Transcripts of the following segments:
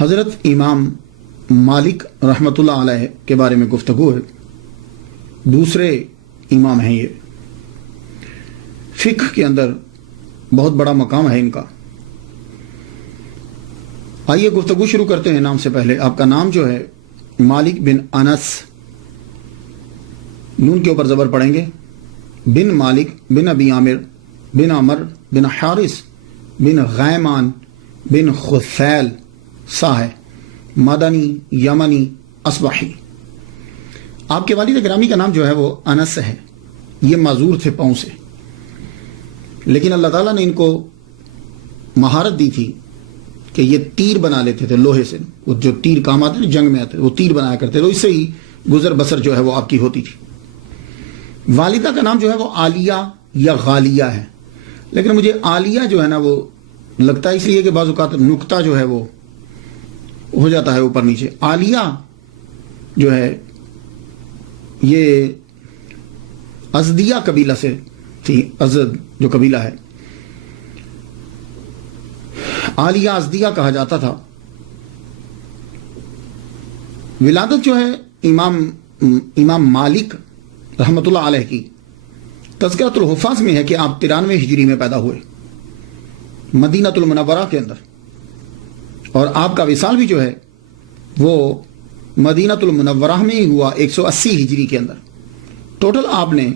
حضرت امام مالک رحمۃ اللہ علیہ کے بارے میں گفتگو ہے. دوسرے امام ہیں. یہ فقہ کے اندر بہت بڑا مقام ہے ان کا. آئیے گفتگو شروع کرتے ہیں. نام سے پہلے آپ کا نام جو ہے مالک بن انس، نون کے اوپر زبر پڑھیں گے. بن مالک بن ابی عامر بن عمر بن حارث بن غیمان بن خثیل سا ہے، مدنی یمنی اصبحی. آپ کے والد گرامی کا نام جو ہے وہ انس ہے. یہ معذور تھے پاؤں سے، لیکن اللہ تعالیٰ نے ان کو مہارت دی تھی کہ یہ تیر بنا لیتے تھے لوہے سے. وہ جو تیر کام آتے تھے جنگ میں آتے وہ تیر بنایا کرتے تھے، اس سے ہی گزر بسر جو ہے وہ آپ کی ہوتی تھی. والدہ کا نام جو ہے وہ عالیہ یا غالیہ ہے، لیکن مجھے عالیہ جو ہے نا وہ لگتا ہے اس لیے کہ بعض اوقات نقطہ جو ہے وہ ہو جاتا ہے اوپر نیچے. عالیہ جو ہے یہ ازدیہ قبیلہ سے تھی. ازد جو قبیلہ ہے، عالیہ ازدیہ کہا جاتا تھا. ولادت جو ہے امام مالک رحمۃ اللہ علیہ کی تذکرۃ الحفاظ میں ہے کہ آپ 93 ہجری میں پیدا ہوئے مدینہ المنورہ کے اندر، اور آپ کا وصال بھی جو ہے وہ مدینہ المنورہ میں ہی ہوا 180 ہجری کے اندر. ٹوٹل آپ نے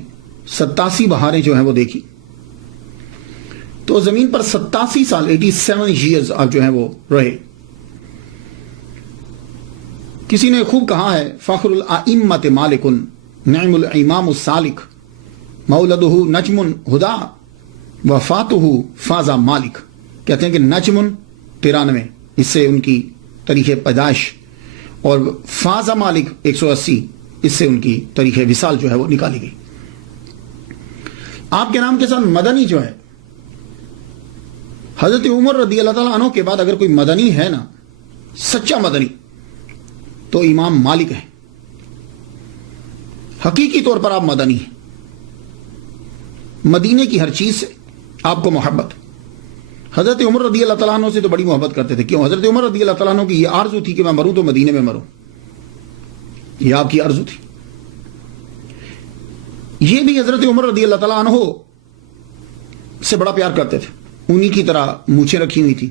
87 بہاریں جو ہیں وہ دیکھی. تو زمین پر 87 سال 87 ایئرز آپ جو ہیں وہ رہے. کسی نے خوب کہا ہے فخر الائمۃ مالک نعم الامام السالک مولدہ نجم ہدا وفاتہ فازا مالک. کہتے ہیں کہ نجم 93 اس سے ان کی تاریخ پیدائش، اور فازا مالک 180 اس سے ان کی تاریخ وصال جو ہے وہ نکالی گئی. آپ کے نام کے ساتھ مدنی جو ہے، حضرت عمر رضی اللہ تعالیٰ عنہ کے بعد اگر کوئی مدنی ہے نا، سچا مدنی، تو امام مالک ہے. حقیقی طور پر آپ مدنی ہیں. مدینے کی ہر چیز سے آپ کو محبت. حضرت عمر رضی اللہ تعالیٰ عنہ سے تو بڑی محبت کرتے تھے. کیوں؟ حضرت عمر رضی اللہ تعالیٰ عنہ کی یہ آرزو تھی کہ میں مروں تو مدینے میں مروں. یہ آپ کی آرزو تھی. یہ بھی حضرت عمر رضی اللہ تعالیٰ عنہ سے بڑا پیار کرتے تھے. انہی کی طرح مونچھیں رکھی ہوئی تھی،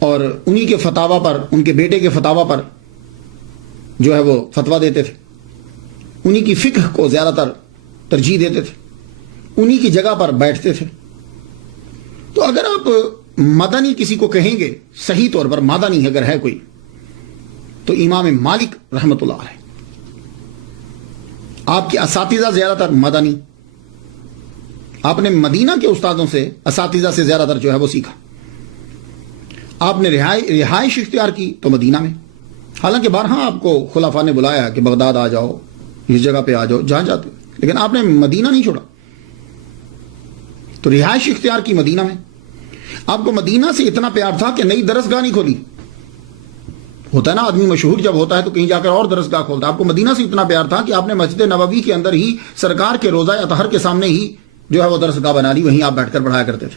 اور انہی کے فتاوا پر، ان کے بیٹے کے فتاوا پر جو ہے وہ فتوا دیتے تھے. انہی کی فقہ کو زیادہ تر ترجیح دیتے تھے. انہی کی جگہ پر بیٹھتے تھے. تو اگر آپ مدنی کسی کو کہیں گے، صحیح طور پر مدنی اگر ہے کوئی، تو امام مالک رحمۃ اللہ علیہ. آپ کے اساتذہ زیادہ تر مدنی. آپ نے مدینہ کے استادوں سے، اساتذہ سے زیادہ تر جو ہے وہ سیکھا. آپ نے رہائش اختیار کی تو مدینہ میں. حالانکہ بارہا آپ کو خلفاء نے بلایا کہ بغداد آ جاؤ، اس جگہ پہ آ جاؤ، جہاں جاتے، لیکن آپ نے مدینہ نہیں چھوڑا. تو رہائش اختیار کی مدینہ میں. آپ کو مدینہ سے اتنا پیار تھا کہ نئی درسگاہ نہیں کھولی. ہوتا ہے نا آدمی مشہور جب ہوتا ہے تو کہیں جا کر اور درسگاہ کھولتا. آپ کو مدینہ سے اتنا پیار تھا کہ آپ نے مسجد نبوی کے اندر ہی سرکار کے روضہ اطہر کے سامنے ہی جو ہے وہ درسگاہ بنا لی. وہیں آپ بیٹھ کر پڑھایا کرتے تھے.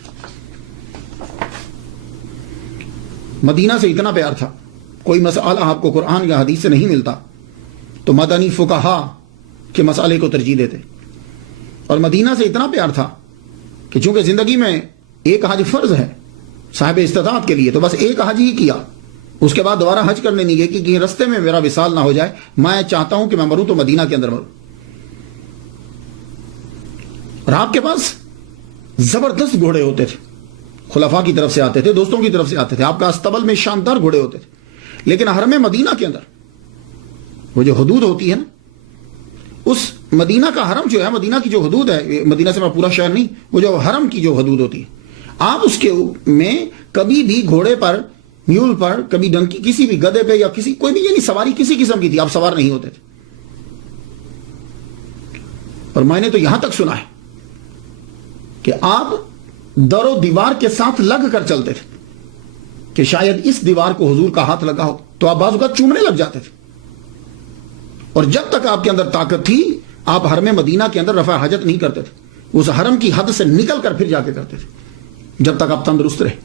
مدینہ سے اتنا پیار تھا. کوئی مسئلہ آپ کو قرآن یا حدیث سے نہیں ملتا تو مدنی فقہا کے مسئلے کو ترجیح دیتے. اور مدینہ سے اتنا پیار تھا کہ چونکہ زندگی میں ایک حج فرض ہے صاحب استطاعت کے لیے، تو بس ایک حج ہی کیا. اس کے بعد دوبارہ حج کرنے نہیں گئے کہ کہیں رستے میں میرا وصال نہ ہو جائے. میں چاہتا ہوں کہ میں مروں تو مدینہ کے اندر مروں. اور آپ کے پاس زبردست گھوڑے ہوتے تھے. خلفاء کی طرف سے آتے تھے، دوستوں کی طرف سے آتے تھے. آپ کا استبل میں شاندار گھوڑے ہوتے تھے. لیکن حرم مدینہ کے اندر وہ جو حدود ہوتی ہے نا، اس مدینہ کا حرم جو ہے، مدینہ کی جو حدود ہے، مدینہ سے میں پورا شہر نہیں، وہ جو حرم کی جو حدود ہوتی ہے، آپ اس کے میں کبھی بھی گھوڑے پر، میول پر، کبھی ڈنکی، کسی بھی گدے پہ یا کسی کوئی بھی یعنی سواری کسی قسم کی تھی، آپ سوار نہیں ہوتے تھے. اور میں نے تو یہاں تک سنا ہے کہ آپ در و دیوار کے ساتھ لگ کر چلتے تھے کہ شاید اس دیوار کو حضور کا ہاتھ لگا ہو، تو آپ بعض اوقات چومنے لگ جاتے تھے. اور جب تک آپ کے اندر طاقت تھی آپ حرم مدینہ کے اندر رفع حاجت نہیں کرتے تھے. اس حرم کی حد سے نکل کر پھر جا کے کرتے تھے جب تک آپ تندرست رہے.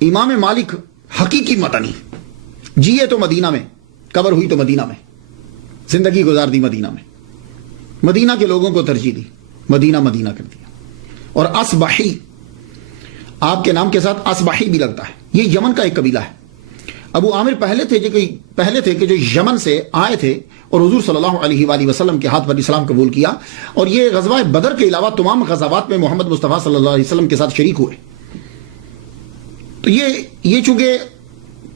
امام مالک حقیقی مدنی، جیے تو مدینہ میں، قبر ہوئی تو مدینہ میں، زندگی گزار دی مدینہ میں، مدینہ کے لوگوں کو ترجیح دی، مدینہ مدینہ کر دیا. اور اصبحی، آپ کے نام کے ساتھ اصبحی بھی لگتا ہے. یہ یمن کا ایک قبیلہ ہے. ابو عامر پہلے تھے کہ جو یمن سے آئے تھے اور حضور صلی اللہ علیہ وآلہ وسلم کے ہاتھ پر اسلام قبول کیا، اور یہ غزوہ بدر کے علاوہ تمام غزوات میں محمد مصطفیٰ صلی اللہ علیہ وسلم کے ساتھ شریک ہوئے. تو یہ چونکہ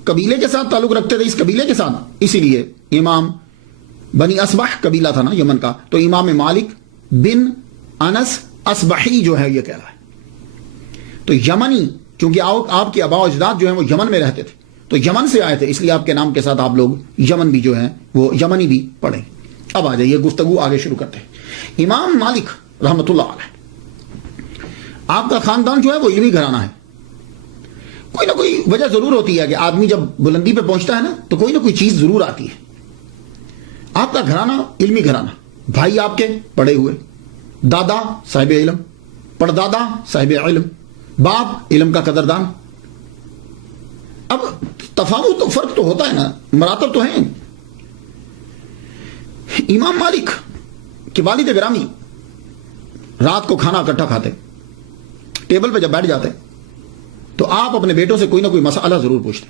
قبیلے کے ساتھ تعلق رکھتے تھے، اس قبیلے کے ساتھ، اسی لیے امام بنی اصبح قبیلہ تھا نا یمن کا، تو امام مالک بن انس اصبحی جو ہے یہ کہہ رہا ہے. تو یمنی، کیونکہ آپ کے آباء و اجداد جو ہیں وہ یمن میں رہتے تھے، تو یمن سے آئے تھے، اس لیے آپ کے نام کے ساتھ آپ لوگ یمن بھی جو ہیں وہ یمنی بھی پڑھیں. اب آ جائیے گفتگو آگے شروع کرتے ہیں. امام مالک رحمۃ اللہ علیہ، آپ کا خاندان جو ہے وہ علمی گھرانہ ہے. کوئی نہ کوئی وجہ ضرور ہوتی ہے کہ آدمی جب بلندی پہ پہنچتا ہے نا تو کوئی نہ کوئی چیز ضرور آتی ہے. آپ کا گھرانہ علمی گھرانہ، بھائی آپ کے پڑھے ہوئے، دادا صاحب علم، پردادا صاحب علم، باپ علم کا قدردان. اب تفاوت تو فرق تو ہوتا ہے نا، مراتب تو ہیں. امام مالک کے والد گرامی رات کو کھانا اکٹھا کھاتے، ٹیبل پہ جب بیٹھ جاتے تو آپ اپنے بیٹوں سے کوئی نہ کوئی مسئلہ ضرور پوچھتے.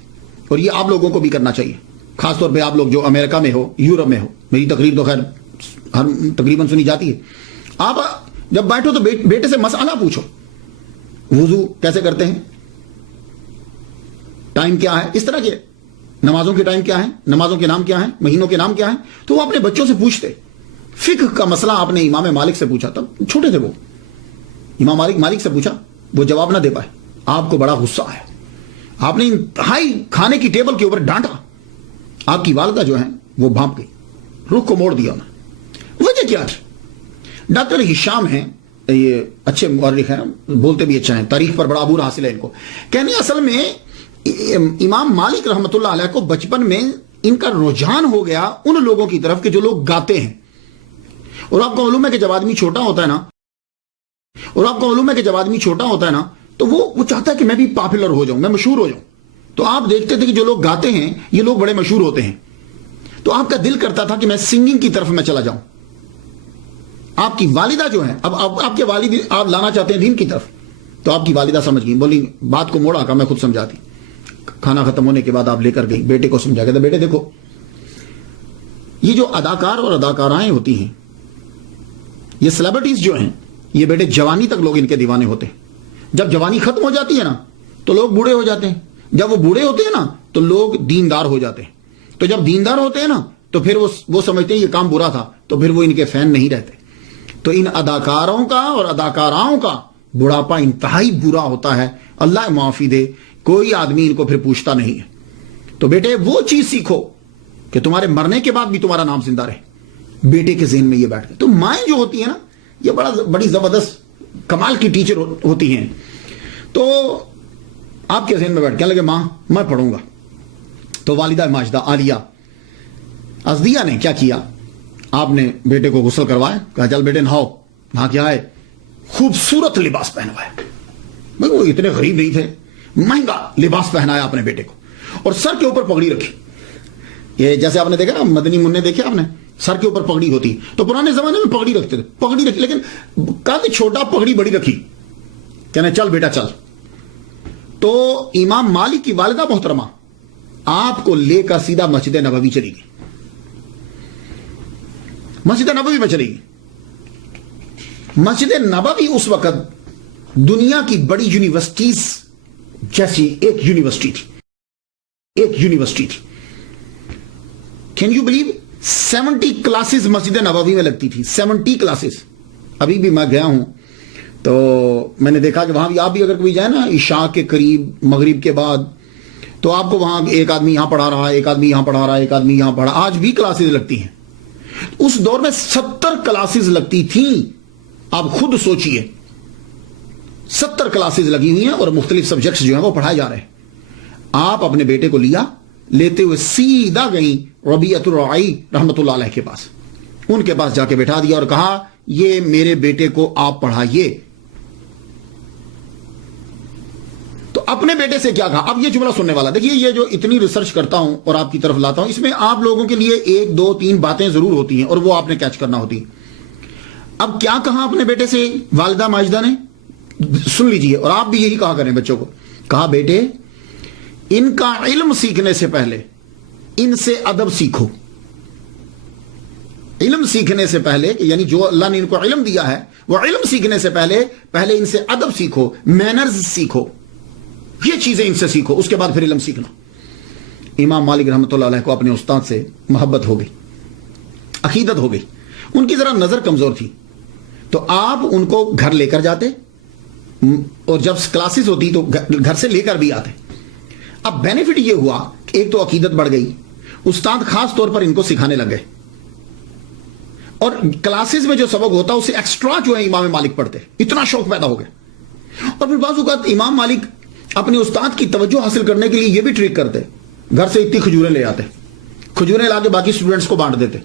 اور یہ آپ لوگوں کو بھی کرنا چاہیے، خاص طور پہ آپ لوگ جو امریکہ میں ہو، یورپ میں ہو. میری تقریر تو خیر ہر تقریباً سنی جاتی ہے. آپ جب بیٹھو تو بیٹے سے مسئلہ پوچھو. وضو کیسے کرتے ہیں، ٹائم کیا ہے، اس طرح کے نمازوں کے ٹائم کیا ہے، نمازوں کے نام کیا ہیں، مہینوں کے نام کیا ہیں، تو وہ اپنے بچوں سے پوچھتے. فقہ کا مسئلہ آپ نے امام مالک سے پوچھا، تب چھوٹے تھے وہ. امام مالک سے پوچھا، وہ جواب نہ دے پائے، آپ کو بڑا غصہ آیا. آپ نے انتہائی کھانے کی ٹیبل کے اوپر ڈانٹا. آپ کی والدہ جو ہیں وہ بھانپ گئی، رخ کو موڑ دیا انہوں نے. وجہ کیا تھی؟ ڈاکٹر ہشام ہیں، یہ اچھے مورخ ہیں، بولتے بھی اچھا ہیں، تاریخ پر بڑا عبور حاصل ہے ان کو. کہنے اصل میں امام مالک رحمۃ اللہ علیہ کو بچپن میں ان کا رجحان ہو گیا ان لوگوں کی طرف کہ جو لوگ گاتے ہیں. اور آپ کو معلوم ہے کہ جب آدمی چھوٹا ہوتا ہے نا تو وہ چاہتا ہے کہ میں بھی پاپولر ہو جاؤں، میں مشہور ہو جاؤں. تو آپ دیکھتے تھے کہ جو لوگ گاتے ہیں یہ لوگ بڑے مشہور ہوتے ہیں، تو آپ کا دل کرتا تھا کہ میں سنگنگ کی طرف میں چلا جاؤں. آپ کی والدہ جو ہیں، اب آپ کے والد آپ لانا چاہتے ہیں دین کی طرف، تو آپ کی والدہ سمجھ گئی، بولی بات کو موڑا، کا میں خود سمجھاتی. کھانا ختم ہونے کے بعد آپ لے کر گئی، بیٹے کو سمجھا کہ بیٹے دیکھو، یہ جو اداکار اور اداکارائیں ہوتی ہیں، یہ سیلیبریٹیز جو ہیں، یہ بیٹے جوانی تک لوگ ان کے دیوانے ہوتے ہیں. جب جوانی ختم ہو جاتی ہے نا تو لوگ بوڑھے ہو جاتے ہیں. جب وہ بوڑھے ہوتے ہیں نا تو لوگ دیندار ہو جاتے ہیں. تو جب دیندار ہوتے ہیں نا تو پھر وہ سمجھتے ہیں یہ کام برا تھا، تو پھر وہ ان کے فین نہیں رہتے. تو ان اداکاروں کا اور اداکاراؤں کا بڑھاپا انتہائی برا ہوتا ہے. اللہ معافی دے، کوئی آدمی ان کو پھر پوچھتا نہیں ہے. تو بیٹے وہ چیز سیکھو کہ تمہارے مرنے کے بعد بھی تمہارا نام زندہ رہے. بیٹے کے ذہن میں یہ بیٹھ گئے. تو مائیں جو ہوتی ہیں نا یہ بڑی زبردست کمال کی ٹیچر ہوتی ہیں. تو آپ کے ذہن میں بیٹھ کیا لگے، ماں میں پڑھوں گا. تو والدہ ماجدہ عالیہ ازدیہ نے کیا کیا، آپ نے بیٹے کو غسل کروایا، کہا چل بیٹے نہاؤ. نہا کے آئے، خوبصورت لباس پہنوایا. بھائی وہ اتنے غریب نہیں تھے، مہنگا لباس پہنایا اپنے بیٹے کو، اور سر کے اوپر پگڑی رکھی. یہ جیسے آپ نے دیکھا نا مدنی منع دیکھے آپ نے، سر کے اوپر پگڑی ہوتی. تو پرانے زمانے میں پگڑی رکھتے تھے، پگڑی رکھی، لیکن کافی چھوٹا پگڑی بڑی رکھی، کہنے چل بیٹا چل. تو امام مالک کی والدہ محترمہ آپ کو لے کر سیدھا مسجد نبوی چلی گئی. مسجد نبوی میں چلی گئی. مسجد نبوی اس وقت دنیا کی بڑی یونیورسٹیز جیسی ایک یونیورسٹی تھی. Can you believe 70 classes Masjid Nabawi میں لگتی تھی. 70 کلاسز. ابھی بھی میں گیا ہوں تو میں نے دیکھا کہ وہاں بھی آپ بھی اگر کوئی جائے نا عشاء کے قریب، مغرب کے بعد، تو آپ کو وہاں ایک آدمی یہاں پڑھا رہا ہے، ایک آدمی یہاں پڑھا رہا ہے، ایک آدمی یہاں پڑھا. آج بھی کلاسز لگتی ہیں. اس دور میں 70 کلاسز لگتی تھیں. آپ خود سوچئے 70 کلاسز لگی ہوئی ہیں اور مختلف سبجیکٹس جو ہیں وہ پڑھائے جا رہے ہیں. آپ اپنے بیٹے کو لیتے ہوئے سیدھا گئیں ربیعۃ الرعی رحمۃ اللہ علیہ کے پاس. ان کے پاس جا کے بٹھا دیا اور کہا یہ میرے بیٹے کو آپ پڑھائیے. تو اپنے بیٹے سے کیا کہا؟ اب یہ جملہ سننے والا دیکھیے، یہ جو اتنی ریسرچ کرتا ہوں اور آپ کی طرف لاتا ہوں، اس میں آپ لوگوں کے لیے 1 2 3 باتیں ضرور ہوتی ہیں اور وہ آپ نے کیچ کرنا ہوتی ہیں۔ اب کیا کہا اپنے بیٹے سے والدہ ماجدہ نے؟ سن لیجئے، اور آپ بھی یہی کہا کریں بچوں کو۔ کہا بیٹے، ان کا علم سیکھنے سے پہلے ان سے ادب سیکھو۔ علم سیکھنے سے پہلے، یعنی جو اللہ نے ان کو علم دیا ہے، وہ علم سیکھنے سے پہلے ان سے ادب سیکھو، مینرز سیکھو، یہ چیزیں ان سے سیکھو، اس کے بعد پھر علم سیکھنا۔ امام مالک رحمۃ اللہ علیہ کو اپنے استاد سے محبت ہو گئی، عقیدت ہو گئی۔ ان کی ذرا نظر کمزور تھی، تو آپ ان کو گھر لے کر جاتے، اور جب کلاسز ہوتی تو گھر سے لے کر بھی آتے۔ اب بینیفٹ یہ ہوا کہ ایک تو عقیدت بڑھ گئی، استاد خاص طور پر ان کو سکھانے لگ گئے، اور کلاسز میں جو سبق ہوتا اسے ایکسٹرا جو ہے امام مالک پڑھتے، اتنا شوق پیدا ہو گیا۔ اور پھر بعض اوقات امام مالک اپنے استاد کی توجہ حاصل کرنے کے لیے یہ بھی ٹرک کرتے، گھر سے اتنی کھجوریں لے آتے، کھجوریں لا کے باقی اسٹوڈنٹس کو بانٹ دیتے،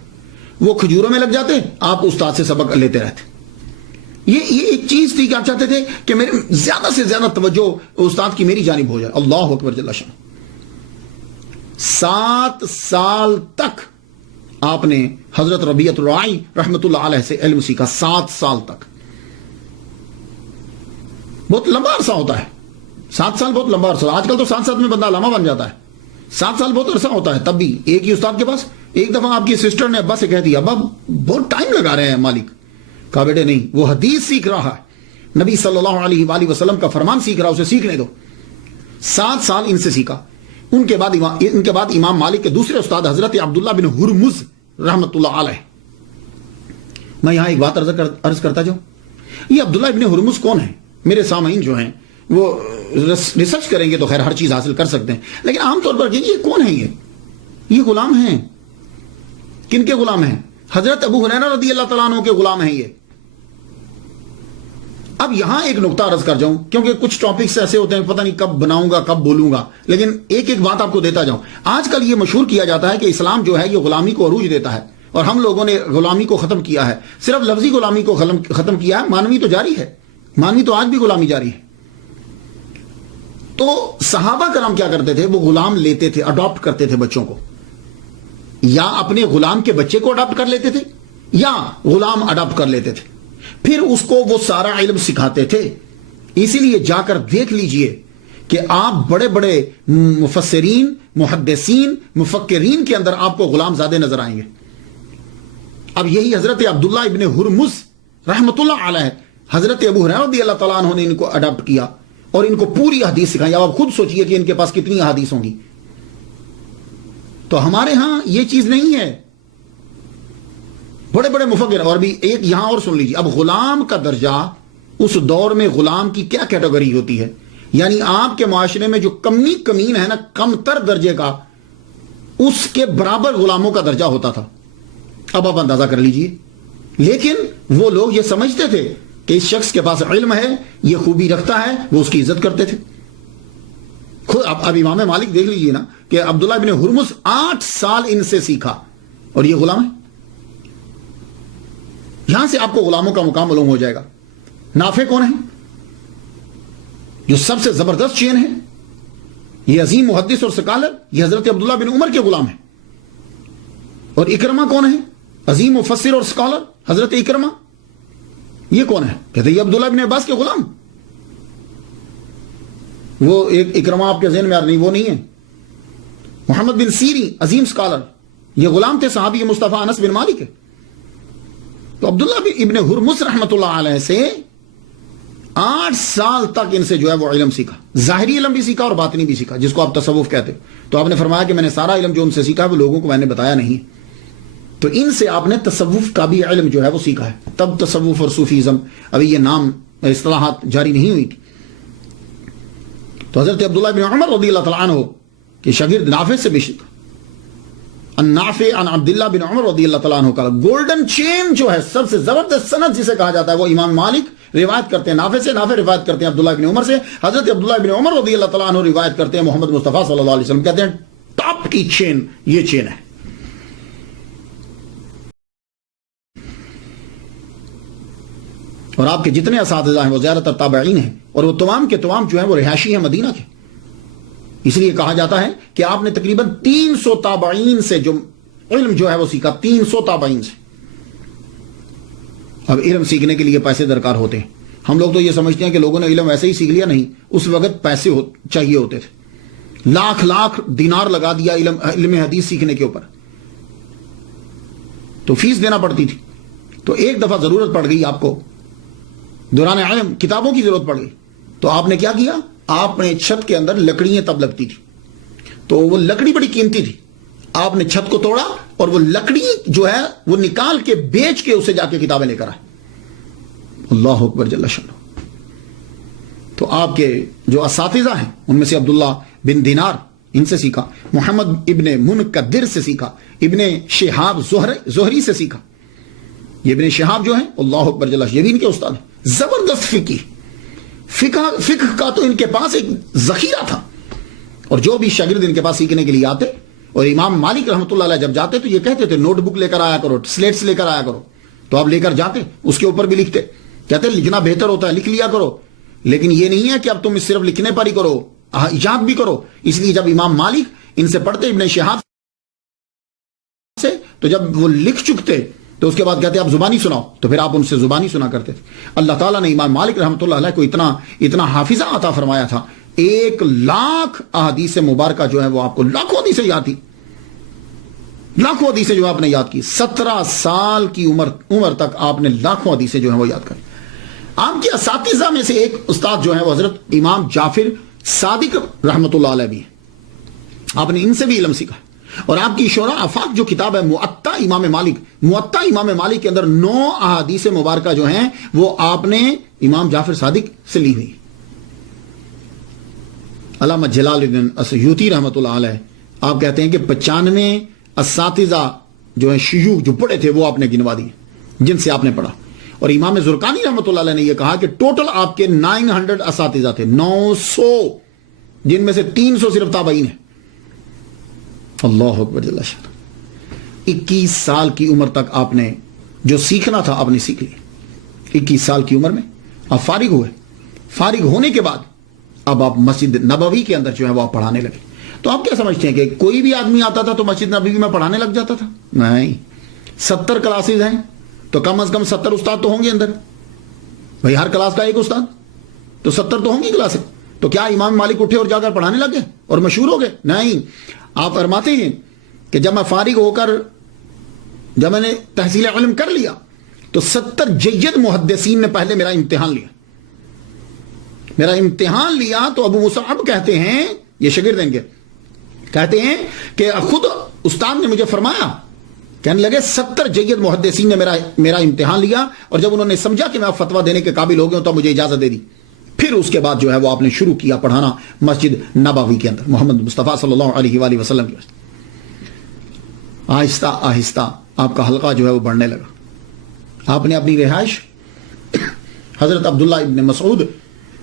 وہ کھجوروں میں لگ جاتے، آپ استاد سے سبق لیتے رہتے۔ یہ ایک چیز تھی کہ آپ چاہتے تھے کہ میرے زیادہ سے زیادہ توجہ استاد کی میری جانب ہو جائے۔ اللہ اکبر جل شان۔ 7 سال تک آپ نے حضرت ربیعۃ الرائی رحمۃ اللہ علیہ سے علم سیکھا، 7 سال تک۔ بہت لمبا عرصہ ہوتا ہے، 7 سال بہت لمبا عرصہ۔ آج کل تو 7 سال میں بندہ علامہ بن جاتا ہے، 7 سال بہت عرصہ ہوتا ہے۔ تب بھی ایک ہی استاد کے پاس۔ ایک دفعہ آپ کی سسٹر نے ابا سے کہہ دیا، ابا بہت ٹائم لگا رہے ہیں مالک۔ کہا بیٹے نہیں، وہ حدیث سیکھ رہا ہے، نبی صلی اللہ علیہ وآلہ وسلم کا فرمان سیکھ رہا، اسے سیکھنے دو۔ 7 سال ان سے سیکھا۔ ان کے بعد امام مالک کے دوسرے استاد حضرت عبداللہ بن ہرمز رحمۃ اللہ علیہ۔ میں یہاں ایک بات عرض کرتا جاؤں، یہ عبداللہ بن ہرمز کون ہے؟ میرے سامعین جو ہیں وہ ریسرچ کریں گے تو خیر ہر چیز حاصل کر سکتے ہیں، لیکن عام طور پر یہ کون ہے؟ یہ غلام ہیں۔ کن کے غلام ہیں؟ حضرت ابو ہریرہ رضی اللہ تعالیٰ عنہ کے غلام ہیں یہ۔ اب یہاں ایک نقطہ عرض کر جاؤں، کیونکہ کچھ ٹاپکس ایسے ہوتے ہیں پتہ نہیں کب بناؤں گا کب بولوں گا، لیکن ایک بات آپ کو دیتا جاؤں۔ آج کل یہ مشہور کیا جاتا ہے کہ اسلام جو ہے یہ غلامی کو عروج دیتا ہے، اور ہم لوگوں نے غلامی کو ختم کیا ہے۔ صرف لفظی غلامی کو ختم کیا ہے، مانوی تو جاری ہے، مانوی تو آج بھی غلامی جاری ہے۔ تو صحابہ کرام کیا کرتے تھے؟ وہ غلام لیتے تھے، اڈاپٹ کرتے تھے بچوں کو، یا اپنے غلام کے بچے کو اڈاپٹ کر لیتے تھے، یا غلام اڈاپٹ کر لیتے تھے، پھر اس کو وہ سارا علم سکھاتے تھے۔ اسی لیے جا کر دیکھ لیجئے کہ آپ بڑے بڑے مفسرین، محدثین، مفکرین کے اندر آپ کو غلام زادے نظر آئیں گے۔ اب یہی حضرت عبداللہ ابن ہرمز رحمۃ اللہ علیہ، حضرت ابو ہریرہ رضی اللہ تعالیٰ عنہ نے ان کو اڈاپٹ کیا اور ان کو پوری حدیث سکھائی۔ اب آپ خود سوچئے کہ ان کے پاس کتنی احادیث ہوں گی۔ تو ہمارے ہاں یہ چیز نہیں ہے۔ بڑے بڑے مفکر، اور بھی ایک یہاں اور سن لیجیے۔ اب غلام کا درجہ اس دور میں غلام کی کیا کیٹیگری ہوتی ہے؟ یعنی آپ کے معاشرے میں جو کمین ہے نا، کم تر درجے کا، اس کے برابر غلاموں کا درجہ ہوتا تھا۔ اب آپ اندازہ کر لیجئے۔ لیکن وہ لوگ یہ سمجھتے تھے کہ اس شخص کے پاس علم ہے، یہ خوبی رکھتا ہے، وہ اس کی عزت کرتے تھے۔ اب امام مالک دیکھ لیجئے نا کہ عبداللہ بن ہرمز 8 سال ان سے سیکھا، اور یہ غلام ہے۔ یہاں سے آپ کو غلاموں کا مقام معلوم ہو جائے گا۔ نافع کون ہے؟ جو سب سے زبردست چین ہے، یہ عظیم محدث اور سکالر، یہ حضرت عبداللہ بن عمر کے غلام ہیں۔ اور اکرمہ کون ہے؟ عظیم مفسر اور سکالر، حضرت اکرمہ۔ یہ کون ہے؟ کہتے ہیں یہ عبداللہ بن عباس کے غلام۔ وہ ایک اکرمہ آپ کے ذہن میں نہیں، وہ نہیں ہے۔ محمد بن سیری عظیم سکالر، یہ غلام تھے صحابی مصطفیٰ انس بن مالک ہے۔ تو عبداللہ ابن ہرمز رحمۃ اللہ علیہ سے 8 سال تک ان سے جو ہے وہ علم سیکھا، ظاہری علم بھی سیکھا اور باطنی بھی سیکھا، جس کو آپ تصوف کہتے ہو۔ تو آپ نے فرمایا کہ میں نے سارا علم جو ان سے سیکھا وہ لوگوں کو میں نے بتایا نہیں، تو ان سے آپ نے تصوف کا بھی علم جو ہے وہ سیکھا ہے۔ تب تصوف اور صوفیزم، ابھی یہ نام اصطلاحات جاری نہیں ہوئی تھی۔ تو حضرت عبداللہ بن عمر رضی اللہ تعالیٰ عنہ کہ شاگرد نافع سے بھی سیکھا۔ النافع عن عبداللہ بن عمر رضی اللہ تعالیٰ عنہ کا گولڈن چین جو ہے، سب سے زبردست سند جسے کہا جاتا ہے، وہ امام مالک روایت کرتے ہیں نافع سے، نافع روایت کرتے ہیں عبداللہ بن عمر سے، حضرت عبداللہ بن عمر رضی اللہ تعالیٰ عنہ روایت کرتے ہیں محمد مصطفیٰ صلی اللہ علیہ وسلم۔ کہتے ہیں ٹاپ کی چین یہ چین ہے۔ اور آپ کے جتنے اساتذہ ہیں وہ زیادہ تر تابعین ہیں، اور وہ تمام کے تمام جو ہیں وہ رہائشی ہیں مدینہ کے. اس لیے کہا جاتا ہے کہ آپ نے تقریباً 300 تابعین سے جو علم جو ہے وہ سیکھا، 300 تابعین سے. اب علم سیکھنے کے لیے پیسے درکار ہوتے ہیں. ہم لوگ تو یہ سمجھتے ہیں کہ لوگوں نے علم ایسے ہی سیکھ لیا. نہیں، اس وقت پیسے چاہیے ہوتے تھے. لاکھ دینار لگا دیا علم حدیث سیکھنے کے اوپر، تو فیس دینا پڑتی تھی. تو ایک دفعہ ضرورت پڑ گئی آپ کو دوران علم، کتابوں کی ضرورت پڑ گئی، تو آپ نے کیا کیا؟ آپ نے چھت کے اندر لکڑیاں تب لگتی تھی، تو وہ لکڑی بڑی قیمتی تھی. آپ نے چھت کو توڑا اور وہ لکڑی جو ہے وہ نکال کے بیچ کے اسے جا کے کتابیں لے کر آئے. اللہ اکبر جل شانہ. تو آپ کے جو اساتذہ ہیں ان میں سے عبداللہ بن دینار، ان سے سیکھا. محمد ابن منکدر سے سیکھا. ابن شہاب زہری سے سیکھا. یہ ابن شہاب جو ہیں اللہ اکبر جل شانہ، یہ بھی ان کے استاد ہیں. زبردست فقہ کا تو ان کے پاس ایک ذخیرہ تھا. اور جو بھی شاگرد ان کے پاس سیکھنے کے لیے آتے، اور امام مالک رحمۃ اللہ علیہ جب جاتے تو یہ کہتے تھے نوٹ بک لے کر آیا کرو، سلیٹس لے کر آیا کرو. تو آپ لے کر جاتے، اس کے اوپر بھی لکھتے. کہتے لکھنا بہتر ہوتا ہے، لکھ لیا کرو، لیکن یہ نہیں ہے کہ اب تم صرف لکھنے پر ہی کرو، ایجاد بھی کرو. اس لیے جب امام مالک ان سے پڑھتے ابن شہاب سے، تو جب وہ لکھ چکتے تو اس کے بعد کہتے آپ زبانی سناؤ، تو پھر آپ ان سے زبانی سنا کرتے تھے. اللہ تعالیٰ نے امام مالک رحمۃ اللہ علیہ کو اتنا حافظہ عطا فرمایا تھا. 1,00,000 احادیث مبارکہ جو ہے وہ آپ کو لاکھوں حدیثیں یاد تھی. لاکھوں حدیثیں جو آپ نے یاد کی. 17 سال کی عمر تک آپ نے لاکھوں حدیثیں جو ہیں وہ یاد کری. آپ کے اساتذہ میں سے ایک استاد جو ہے وہ حضرت امام جعفر صادق رحمۃ اللہ علیہ بھی ہیں. آپ نے ان سے بھی علم سیکھا. اور آپ کی شورا آفاق جو کتاب ہے موطا امام مالک کے اندر 9 احادیث مبارکہ جو ہیں وہ آپ نے امام جعفر صادق سے لی ہوئی. علامہ جلال الدین السیوطی رحمۃ اللہ علیہ آپ کہتے ہیں کہ 95 اساتذہ جو ہیں شیوخ جو پڑھے تھے وہ آپ نے گنوا دیے جن سے آپ نے پڑھا. اور امام زرقانی رحمۃ اللہ علیہ نے یہ کہا کہ ٹوٹل آپ کے 900 اساتذہ تھے، 900، جن میں سے 300 صرف تابعین ہیں. اللہ اکبر جل شانہ. 21 سال کی عمر تک آپ نے جو سیکھنا تھا آپ نے سیکھ لیا. 21 سال کی عمر میں آپ فارغ ہوئے. فارغ ہونے کے بعد اب آپ مسجد نبوی کے اندر جو ہے وہ آپ پڑھانے لگے. تو آپ کیا سمجھتے ہیں کہ کوئی بھی آدمی آتا تھا تو مسجد نبوی میں پڑھانے لگ جاتا تھا؟ نہیں. 70 کلاسز ہیں تو کم از کم 70 استاد تو ہوں گے اندر. بھائی ہر کلاس کا ایک استاد، تو 70 تو ہوں گی کلاسیں. تو کیا امام مالک اٹھے اور جا کر پڑھانے لگ گئے اور مشہور ہو گئے؟ نہیں. آپ فرماتے ہیں کہ جب میں فارغ ہو کر جب میں نے تحصیل علم کر لیا تو 70 جید محدثین نے پہلے میرا امتحان لیا. تو ابو مصعب کہتے ہیں، یہ شاگرد ہیں کہتے ہیں کہ خود استاد نے مجھے فرمایا، کہنے لگے 70 جید محدثین نے میرا امتحان لیا، اور جب انہوں نے سمجھا کہ میں فتویٰ دینے کے قابل ہو گیا ہوں تو مجھے اجازت دے دی. پھر اس کے بعد جو ہے وہ آپ نے شروع کیا پڑھانا مسجد نبوی کے اندر محمد مصطفیٰ صلی اللہ علیہ وآلہ وسلم کی. آہستہ آہستہ آپ کا حلقہ جو ہے وہ بڑھنے لگا. آپ نے اپنی رہائش حضرت عبداللہ ابن مسعود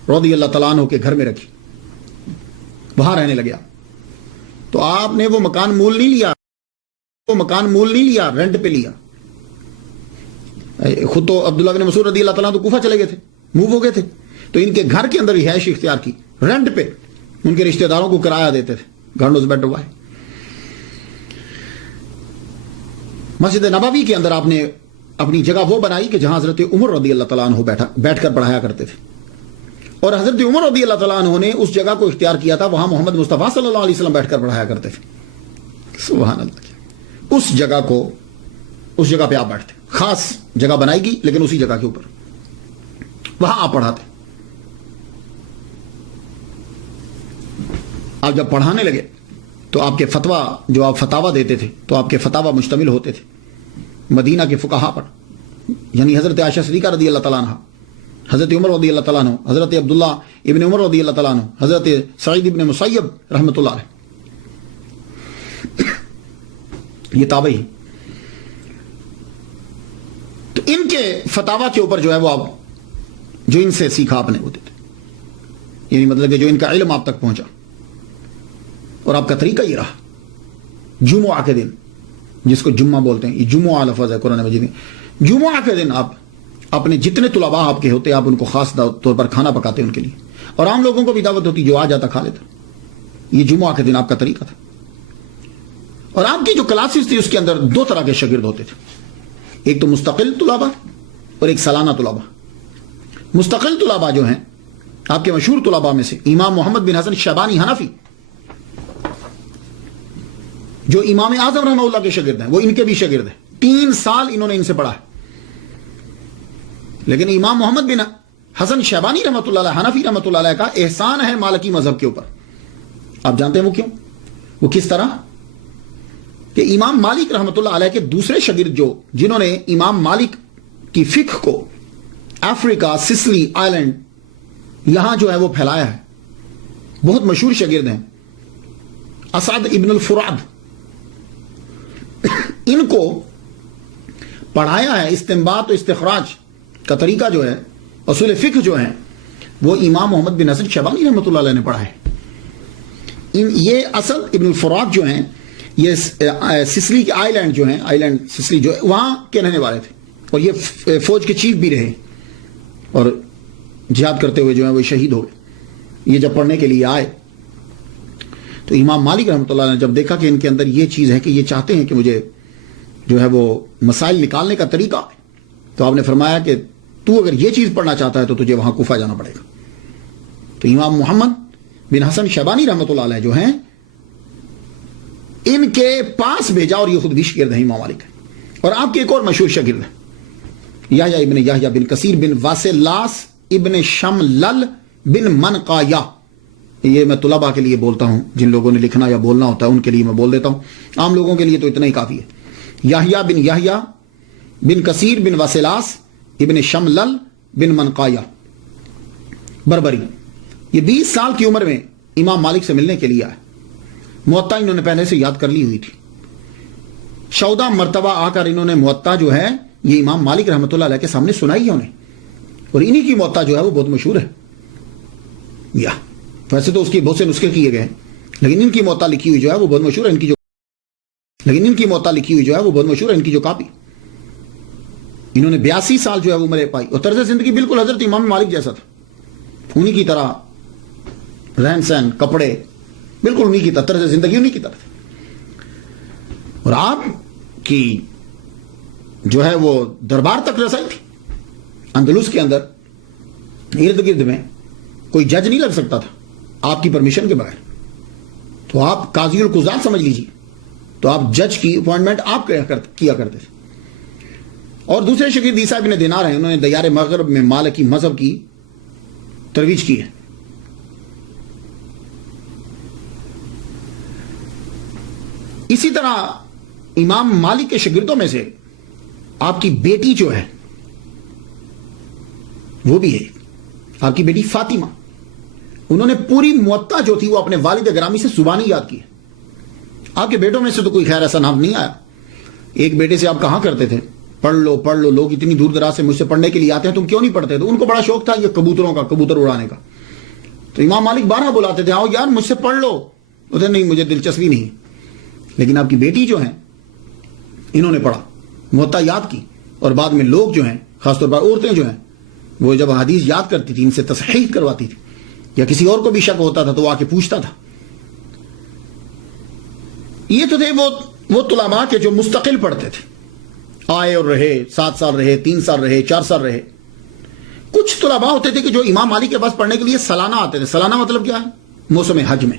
رضی اللہ تعالیٰ عنہ کے گھر میں رکھی، وہاں رہنے لگے. تو آپ نے وہ مکان مول نہیں لیا، رینٹ پہ لیا. خود تو عبداللہ بن مسعود رضی اللہ تعالیٰ عنہ تو کوفہ چلے گئے تھے، موو ہو گئے تھے، تو ان کے گھر کے اندر رہائش اختیار کی رینٹ پہ. ان کے رشتہ داروں کو کرایہ دیتے تھے. گھر نوز بیٹھ ہوا ہے. مسجد نبوی کے اندر آپ نے اپنی جگہ وہ بنائی کہ جہاں حضرت عمر رضی اللہ تعالیٰ عنہ بیٹھ کر پڑھایا کرتے تھے. اور حضرت عمر رضی اللہ تعالیٰ عنہ نے اس جگہ کو اختیار کیا تھا، وہاں محمد مصطفیٰ صلی اللہ علیہ وسلم بیٹھ کر پڑھایا کرتے تھے. سبحان اللہ. اس جگہ پہ آپ بیٹھتے. خاص جگہ بنائی گی لیکن اسی جگہ کے اوپر وہاں آپ پڑھاتے. آپ جب پڑھانے لگے تو آپ کے فتویٰ جو آپ فتاویٰ دیتے تھے تو آپ کے فتاویٰ مشتمل ہوتے تھے مدینہ کے فقہاء پر، یعنی حضرت عائشہ صدیقہ رضی اللہ تعالیٰ عنہ، حضرت عمر رضی اللہ تعالیٰ عنہ، حضرت عبداللہ ابن عمر رضی اللہ تعالیٰ عنہ، حضرت سعید ابن مسیب رحمۃ اللہ علیہ. یہ تابعی. تو ان کے فتاویٰ کے اوپر جو ہے وہ آپ جو ان سے سیکھا آپ نے وہ دیتے، یعنی مطلب کہ جو ان کا علم آپ تک پہنچا. اور آپ کا طریقہ یہ رہا. جمعہ کے دن، جس کو جمعہ بولتے ہیں، یہ جمعہ لفظ ہے قرآن مجید میں، جمعہ کے دن آپ اپنے جتنے طلباء آپ کے ہوتے آپ ان کو خاص طور پر کھانا پکاتے ان کے لیے، اور عام لوگوں کو بھی دعوت ہوتی، جو آ جاتا کھا لیتا. یہ جمعہ کے دن آپ کا طریقہ تھا. اور آپ کی جو کلاسز تھی اس کے اندر دو طرح کے شاگرد ہوتے تھے، ایک تو مستقل طلباء اور ایک سالانہ طلباء. مستقل طلباء جو ہیں آپ کے مشہور طلباء میں سے امام محمد بن حسن شیبانی حنفی، جو امام اعظم رحمہ اللہ کے شاگرد ہیں، وہ ان کے بھی شاگرد ہیں. 3 سال انہوں نے ان سے پڑھا ہے. لیکن امام محمد بن حسن شیبانی رحمۃ اللہ علیہ حنفی رحمۃ اللہ علیہ کا احسان ہے مالکی مذہب کے اوپر. آپ جانتے ہیں وہ کیوں؟ وہ کس طرح کہ امام مالک رحمۃ اللہ علیہ کے دوسرے شاگرد جنہوں نے امام مالک کی فقہ کو افریقہ، سسلی آئلینڈ یہاں جو ہے وہ پھیلایا ہے، بہت مشہور شاگرد ہیں اسعد ابن الفراد. ان کو پڑھایا ہے استنباط و استخراج کا طریقہ جو ہے، اصول فقہ جو ہیں، وہ امام محمد بن حسن شیبانی رحمۃ اللہ علیہ نے پڑھا ہے. یہ اسد ابن الفراد جو ہیں یہ سسلی کے آئی لینڈ جو ہیں، آئی لینڈ سسلی جو ہے وہاں کے رہنے والے تھے، اور یہ فوج کے چیف بھی رہے، اور جہاد کرتے ہوئے جو ہے وہ شہید ہو گئے. یہ جب پڑھنے کے لیے آئے تو امام مالک رحمۃ اللہ نے جب دیکھا کہ ان کے اندر یہ چیز ہے کہ یہ چاہتے ہیں کہ مجھے جو ہے وہ مسائل نکالنے کا طریقہ، تو آپ نے فرمایا کہ تو اگر یہ چیز پڑھنا چاہتا ہے تو تجھے وہاں کوفہ جانا پڑے گا. تو امام محمد بن حسن شیبانی رحمۃ اللہ علیہ جو ہیں ان کے پاس بھیجا، اور یہ خود بھی شاگرد ہیں امام مالک. اور آپ کے ایک اور مشہور شاگرد ہیں یحییٰ ابن یحییٰ بن کثیر بن واسلاس ابن شملل بن منقایہ. یہ میں طلباء کے لیے بولتا ہوں، جن لوگوں نے لکھنا یا بولنا ہوتا ہے ان کے لیے میں بول دیتا ہوں، عام لوگوں کے لیے تو اتنا ہی کافی ہے. یحییٰ بن کثیر بن واسلاس ابن شملل بن منقایہ بربری. یہ 20 سال کی عمر میں امام مالک سے ملنے کے لیے آئے. موطا انہوں نے پہلے سے یاد کر لی ہوئی تھی. 14 مرتبہ آ کر انہوں نے موطا جو ہے یہ امام مالک رحمۃ اللہ علیہ کے سامنے سنائی ہے انہیں، اور انہی کی موطا جو ہے وہ بہت مشہور ہے. ویسے تو اس کے بہت سے نسخے کیے گئے ہیں، لیکن ان کی موطا لکھی ہوئی جو ہے وہ بہت مشہور ہے. ان کی جو کاپی انہوں نے 82 سال جو ہے وہ عمر پائی، اور طرز زندگی بالکل حضرت امام مالک جیسا تھا. انہی کی طرح رہن سہن، کپڑے بالکل انہی کی طرح، طرز زندگی انہی کی طرح تھی. اور آپ کی جو ہے وہ دربار تک رسائی تھی. اندلس کے اندر ارد گرد میں کوئی جج نہیں لگ سکتا تھا آپ کی پرمیشن کے بغیر. تو آپ قاضی القضات سمجھ لیجیے، تو آپ جج کی اپوائنٹمنٹ آپ کیا کرتے تھے. اور دوسرے شاگرد عیسیٰ ابن دینار ہیں، انہوں نے دیار مغرب میں مالکی مذہب کی ترویج کی ہے. اسی طرح امام مالک کے شاگردوں میں سے آپ کی بیٹی جو ہے وہ بھی ہے، آپ کی بیٹی فاطمہ. انہوں نے پوری موطا جو تھی وہ اپنے والد گرامی سے زبانی یاد کی ہے. آپ کے بیٹوں میں سے تو کوئی خیر ایسا نام نہیں آیا. ایک بیٹے سے آپ کہا کرتے تھے پڑھ لو، لوگ اتنی دور دراز سے مجھ سے پڑھنے کے لیے آتے ہیں، تم کیوں نہیں پڑھتے؟ تو ان کو بڑا شوق تھا یہ کبوتروں کا، کبوتر اڑانے کا. تو امام مالک بارہ بلاتے تھے، آؤ یار مجھ سے پڑھ لو. ادھر نہیں، مجھے دلچسپی نہیں. لیکن آپ کی بیٹی جو ہیں انہوں نے پڑھا، موطا یاد کی، اور بعد میں لوگ جو ہیں، خاص طور پر عورتیں جو ہیں، وہ جب حدیث یاد کرتی تھی ان سے تصحیح کرواتی تھی، یا کسی اور کو بھی شک ہوتا تھا تو وہ آ کے پوچھتا تھا. یہ تو تھے وہ طلباء کے جو مستقل پڑھتے تھے، آئے اور رہے، 7 سال رہے، 3 سال رہے، 4 سال رہے. کچھ طلباء ہوتے تھے کہ جو امام مالک کے پاس پڑھنے کے لیے سالانہ آتے تھے. سالانہ مطلب کیا ہے؟ موسم حج میں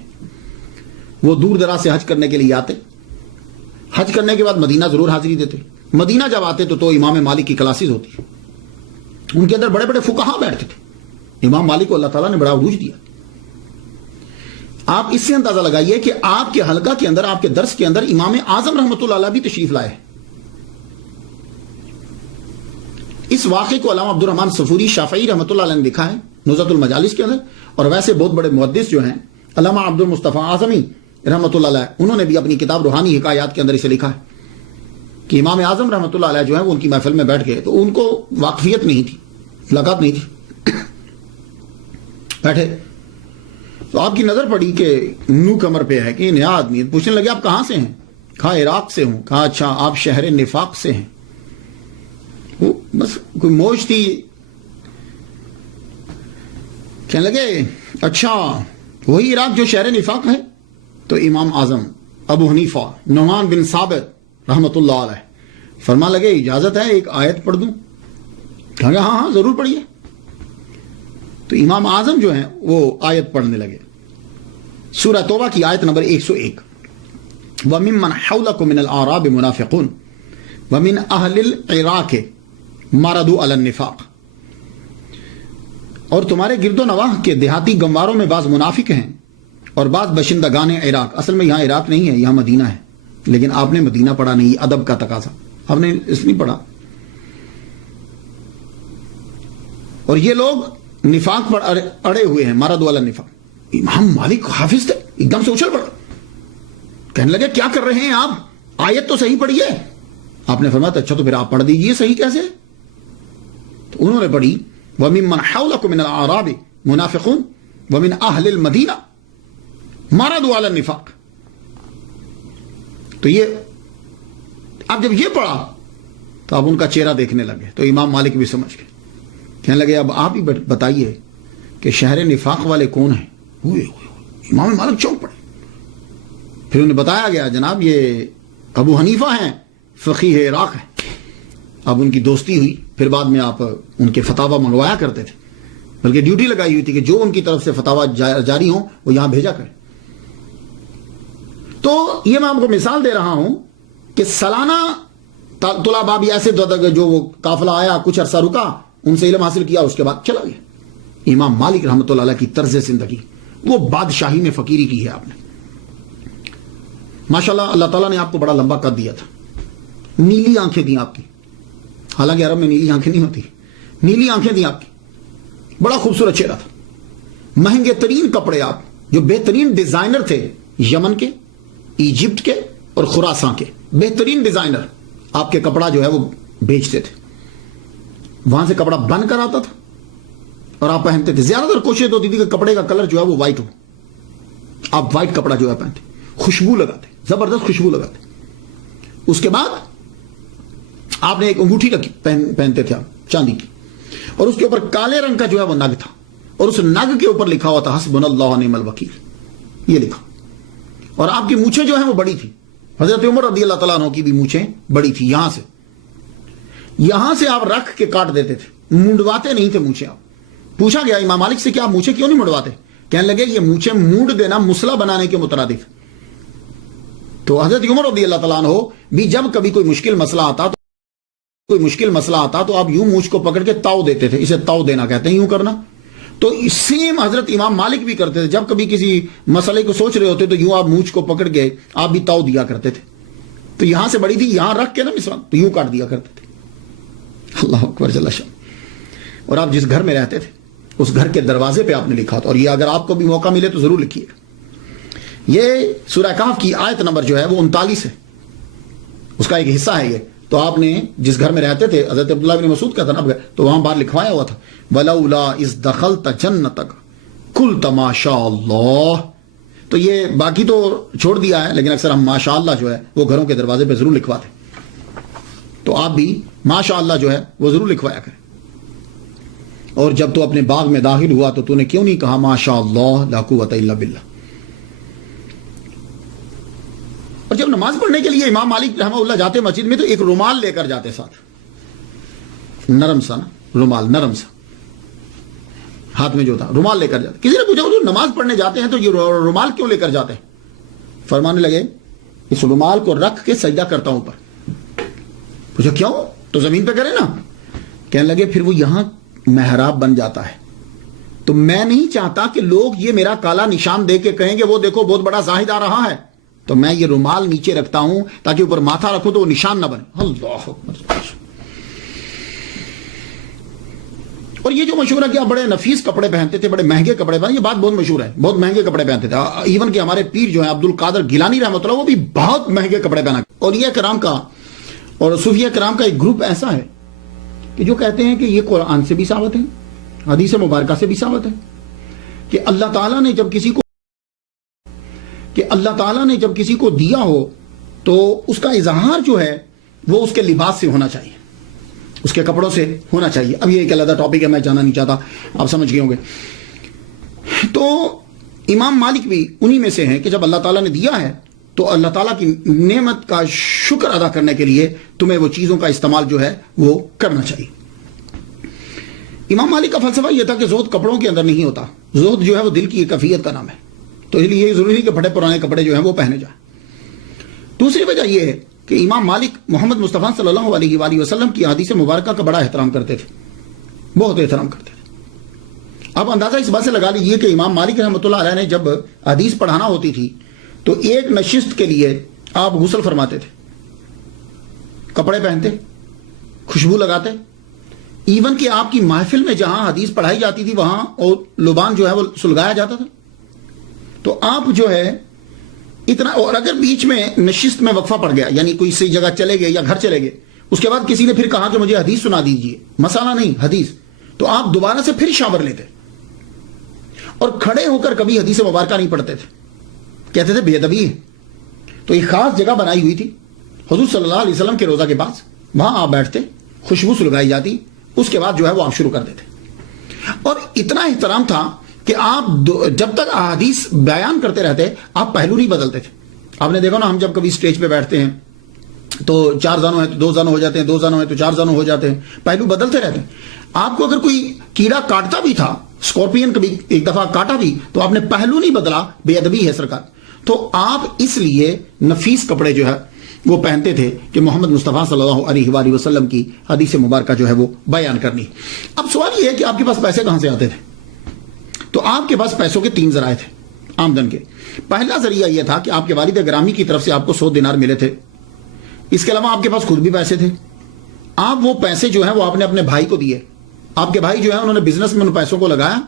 وہ دور دراز سے حج کرنے کے لیے آتے. حج کرنے کے بعد مدینہ ضرور حاضری دیتے. مدینہ جب آتے تو امام مالک کی کلاسز ہوتی، ان کے اندر بڑے بڑے فقہا بیٹھتے تھے. امام مالک کو اللہ تعالیٰ نے بڑا عروج دیا. آپ اس سے اندازہ لگائیے کہ آپ کے حلقہ کے اندر، آپ کے درس کے اندر امام اعظم رحمۃ اللہ علیہ بھی تشریف لائے. اس واقعے کو علامہ عبد الرحمن صفوری شافعی رحمۃ اللہ علیہ نے لکھا ہے نزہۃ المجالس کے اندر. اور ویسے بہت بڑے محدث جو ہیں علامہ عبد المصطفیٰ اعظمی رحمۃ اللہ علیہ، انہوں نے بھی اپنی کتاب روحانی حکایات کے اندر اسے لکھا ہے کہ امام اعظم رحمۃ اللہ علیہ جو ہے وہ ان کی محفل میں بیٹھ گئے تو ان کو واقفیت نہیں تھی، ملاقات نہیں تھی. بیٹھے تو آپ کی نظر پڑی کہ منہ کمر پہ ہے کہ نیا آدمی. پوچھنے لگے آپ کہاں سے ہیں؟ کہا عراق سے ہوں. کہا اچھا آپ شہر نفاق سے ہیں. وہ بس کوئی موج تھی. کہنے لگے اچھا وہی عراق جو شہر نفاق ہے؟ تو امام اعظم ابو حنیفہ نعمان بن ثابت رحمۃ اللہ علیہ فرما لگے اجازت ہے ایک آیت پڑھ دوں؟ کہا ہاں ہاں ضرور پڑھیے. تو امام اعظم جو ہیں وہ آیت پڑھنے لگے, سورہ توبہ کی آیت نمبر 101. وَمِمَّنْ حَوْلَكُم مِّنَ الْأَعْرَابِ مُنَافِقُونَ وَمِنْ أَهْلِ الْعِرَاقِ مَرَضُوا عَلَى النِّفَاقِ. اور تمہارے گرد و نواح کے دیہاتی گنواروں میں بعض منافق ہیں اور بعض باشندگان عراق. اصل میں یہاں عراق نہیں ہے, یہاں مدینہ ہے, لیکن آپ نے مدینہ پڑھا نہیں, ادب کا تقاضا, آپ نے اس نہیں پڑھا. اور یہ لوگ نفاق پر اڑے ہوئے ہیں, مرض والا نفاق. امام مالک حافظ تھے, ایک دم سے اچھل پڑا, کہنے لگے کیا کر رہے ہیں آپ, آیت تو صحیح پڑھیے. آپ نے فرمایا اچھا تو پھر آپ پڑھ دیجئے, صحیح کیسے؟ تو انہوں نے پڑھی وَمِمَّنْ حَوْلَكُم مِّنَ الْأَعْرَابِ مُنَافِقُونَ وَمِنْ أَهْلِ الْمَدِينَةِ مَرَضُوا عَلَى النِّفَاقِ. تو یہ اب جب یہ پڑھا تو اب ان کا چہرہ دیکھنے لگے, تو امام مالک بھی سمجھ گئے. کہنے لگے اب آپ ہی بتائیے کہ شہر نفاق والے کون ہیں؟ امام مالک چونک پڑے. پھر انہیں بتایا گیا جناب یہ ابو حنیفہ ہیں, فقیہ عراق ہیں. اب ان کی دوستی ہوئی, پھر بعد میں آپ ان کے فتاوی منگوایا کرتے تھے, بلکہ ڈیوٹی لگائی ہوئی تھی کہ جو ان کی طرف سے فتاوی جاری ہوں وہ یہاں بھیجا کریں. تو یہ میں آپ کو مثال دے رہا ہوں کہ سالانہ طلباء بھی ایسے جو وہ قافلہ آیا, کچھ عرصہ رکا, ان سے علم حاصل کیا, اس کے بعد چلا گیا. امام مالک رحمۃ اللہ علیہ کی طرز زندگی, وہ بادشاہی میں فقیری کی ہے آپ نے. ماشاءاللہ اللہ تعالیٰ نے آپ کو بڑا لمبا قد دیا تھا, نیلی آنکھیں دی آپ کی, حالانکہ عرب میں نیلی آنکھیں نہیں ہوتی, نیلی آنکھیں دی آپ کی, بڑا خوبصورت چہرہ تھا, مہنگے ترین کپڑے, آپ جو بہترین ڈیزائنر تھے یمن کے, ایجپٹ کے اور خراساں کے بہترین ڈیزائنر آپ کے کپڑا جو ہے وہ بیچتے تھے. وہاں سے کپڑا بن کر آتا تھا اور آپ پہنتے تھے. زیادہ تر کوشش ہوتی تھی کہ کپڑے کا کلر جو ہے وہ وائٹ ہو, آپ وائٹ کپڑا جو ہے پہنتے, خوشبو لگاتے, زبردست خوشبو لگاتے. اس کے بعد آپ نے ایک انگوٹھی رکھی پہنتے تھے آپ چاندی کی, اور اس کے اوپر کالے رنگ کا جو ہے وہ نگ تھا, اور اس نگ کے اوپر لکھا ہوا تھا حسبنا اللہ و نعم الوکیل, یہ لکھا. اور آپ کی مونچھیں جو ہیں وہ بڑی تھی, حضرت عمر رضی اللہ تعالیٰ عنہ کی بھی مونچھیں بڑی تھی, یہاں سے آپ رکھ کے کاٹ دیتے تھے, منڈواتے نہیں تھے مونچھیں. آپ پوچھا گیا امام مالک سے کہ آپ مونچھیں کیوں نہیں منڈواتے؟ کہنے لگے یہ مونچھیں مونڈ دینا مسئلہ بنانے کے مترادف. تو حضرت عمر رضی اللہ تعالیٰ عنہ بھی جب کبھی کوئی مشکل مسئلہ آتا تو آپ یوں مونچھ کو پکڑ کے تاؤ دیتے تھے, اسے تاؤ دینا کہتے ہیں, یوں کرنا. تو سیم حضرت امام مالک بھی کرتے تھے, جب کبھی کسی مسئلے کو سوچ رہے ہوتے تو یوں آپ مونچھ کو پکڑ کے آپ بھی تاؤ دیا کرتے تھے. تو یہاں سے بڑی تھی, یہاں رکھ کے نا مثلا تو یوں کاٹ دیا کرتے تھے. اللہ اکبر جل شان. اور آپ جس گھر میں رہتے تھے اس گھر کے دروازے پہ آپ نے لکھا تھا, اور یہ اگر آپ کو بھی موقع ملے تو ضرور لکھیے. یہ سورہ کہف کی آیت نمبر جو ہے وہ 39 ہے, اس کا ایک حصہ ہے یہ. تو آپ نے جس گھر میں رہتے تھے, حضرت عبداللہ بن مسعود کا تھا, تو وہاں باہر لکھوایا ہوا تھا وَلَوْلَا إِذْ دَخَلْتَ جَنَّتَكَ قُلْتَ مَا شَاءَ اللَّهُ. تو یہ باقی تو چھوڑ دیا ہے, لیکن اکثر ہم ماشاء اللہ جو ہے وہ گھروں کے دروازے پہ ضرور لکھواتے. تو آپ بھی ماشاء اللہ جو ہے وہ ضرور لکھوایا کریں. اور جب تو اپنے باغ میں داخل ہوا تو نے کیوں نہیں کہا ماشاء اللہ لا قوت الا باللہ. اور جب نماز پڑھنے کے لیے امام مالک رحمہ اللہ جاتے مسجد میں تو ایک رومال لے کر جاتے ساتھ, نرم سا نا رومال, نرم سا ہاتھ میں جو تھا رومال لے کر جاتے. کسی نے پوچھا جو نماز پڑھنے جاتے ہیں تو یہ رومال کیوں لے کر جاتے ہیں؟ فرمانے لگے اس رومال کو رکھ کے سجدہ کرتا ہوں اوپر. پوچھا کیوں؟ تو زمین پہ کرے نا. کہنے لگے پھر وہ یہاں محراب بن جاتا ہے, تو میں نہیں چاہتا کہ لوگ یہ میرا کالا نشان دے کے کہیں گے وہ دیکھو بہت بڑا زاہد آ رہا ہے, تو میں یہ رومال نیچے رکھتا ہوں تاکہ اوپر ماتھا رکھو تو وہ نشان نہ بنے. اللہ اکبر. اور یہ جو مشہور ہے کہ آپ بڑے نفیس کپڑے پہنتے تھے, بڑے مہنگے کپڑے پہنتے, یہ بات بہت مشہور ہے, بہت مہنگے کپڑے پہنتے تھے. ایون کہ ہمارے پیر جو ہیں عبد القادر گیلانی رحمۃ اللہ, وہ بھی بہت مہنگے کپڑے پہنا. اولیاء کرام کا اور صوفیاء کرام کا ایک گروپ ایسا ہے کہ جو کہتے ہیں کہ یہ قرآن سے بھی ثابت ہے, حدیث مبارکہ سے بھی ثابت ہے کہ اللہ تعالیٰ نے جب کسی کو دیا ہو تو اس کا اظہار جو ہے وہ اس کے لباس سے ہونا چاہیے. اس کے کپڑوں سے ہونا چاہیے. اب یہ ایک علیحدہ ٹاپک ہے, میں جانا نہیں چاہتا, آپ سمجھ گئے ہوں گے. تو امام مالک بھی انہی میں سے ہیں کہ جب اللہ تعالیٰ نے دیا ہے تو اللہ تعالیٰ کی نعمت کا شکر ادا کرنے کے لیے تمہیں وہ چیزوں کا استعمال جو ہے وہ کرنا چاہیے. امام مالک کا فلسفہ یہ تھا کہ زہد کپڑوں کے اندر نہیں ہوتا, زہد جو ہے وہ دل کی ایک کیفیت کا نام ہے. تو اس لیے یہ ضروری نہیں کہ پھٹے پرانے کپڑے جو ہیں وہ پہنے جائیں. دوسری وجہ یہ ہے کہ امام مالک محمد مصطفیٰ صلی اللہ علیہ وآلہ وسلم کی حدیث مبارکہ کا بڑا احترام کرتے تھے, بہت احترام کرتے تھے. آپ اندازہ اس بات سے لگا لیجیے کہ امام مالک رحمۃ اللہ علیہ نے جب حدیث پڑھانا ہوتی تھی تو ایک نشست کے لیے آپ غسل فرماتے تھے, کپڑے پہنتے, خوشبو لگاتے, ایون کہ آپ کی محفل میں جہاں حدیث پڑھائی جاتی تھی وہاں اور لبان جو ہے وہ سلگایا جاتا تھا. تو آپ جو ہے اتنا, اور اگر بیچ میں نشست میں وقفہ پڑ گیا, یعنی کوئی سی جگہ چلے گئے یا گھر چلے گئے, اس کے بعد کسی نے پھر کہا کہ مجھے حدیث سنا دیجئے, مسئلہ نہیں حدیث, تو آپ دوبارہ سے پھر شاور لیتے اور کھڑے ہو کر کبھی حدیث مبارکہ نہیں پڑھتے تھے, کہتے تھے بے ادبی ہے. تو ایک خاص جگہ بنائی ہوئی تھی حضور صلی اللہ علیہ وسلم کے روضہ کے پاس, وہاں آپ بیٹھتے, خوشبو سلگائی جاتی, اس کے بعد جو ہے وہ آپ شروع کر دیتے. اور اتنا احترام تھا کہ آپ جب تک احادیث بیان کرتے رہتے آپ پہلو نہیں بدلتے تھے. آپ نے دیکھا نا, ہم جب کبھی اسٹیج پہ بیٹھتے ہیں تو 4 زانوں ہیں تو 2 زانوں ہو جاتے ہیں, 2 زانوں ہیں تو 4 زانوں ہو جاتے ہیں, پہلو بدلتے رہتے ہیں. آپ کو اگر کوئی کیڑا کاٹتا بھی تھا, اسکارپین کبھی ایک دفعہ کاٹا بھی, تو آپ نے پہلو نہیں بدلا, بے ادبی ہے سرکار. تو آپ اس لیے نفیس کپڑے جو ہے وہ پہنتے تھے کہ محمد مصطفیٰ صلی اللہ علیہ وآلہ وسلم کی حدیث مبارکہ جو ہے وہ بیان کرنی. اب سوال یہ ہے کہ آپ کے پاس پیسے کہاں سے آتے تھے؟ تو آپ کے پاس پیسوں کے 3 ذرائع تھے آمدن کے. پہلا ذریعہ یہ تھا کہ آپ کے والد گرامی کی طرف سے آپ کو 100 دینار ملے تھے. اس کے علاوہ آپ کے پاس خود بھی پیسے تھے. آپ وہ پیسے جو ہیں وہ آپ نے اپنے بھائی کو دیے. آپ کے بھائی جو ہیں انہوں نے بزنس میں ان پیسوں کو لگایا,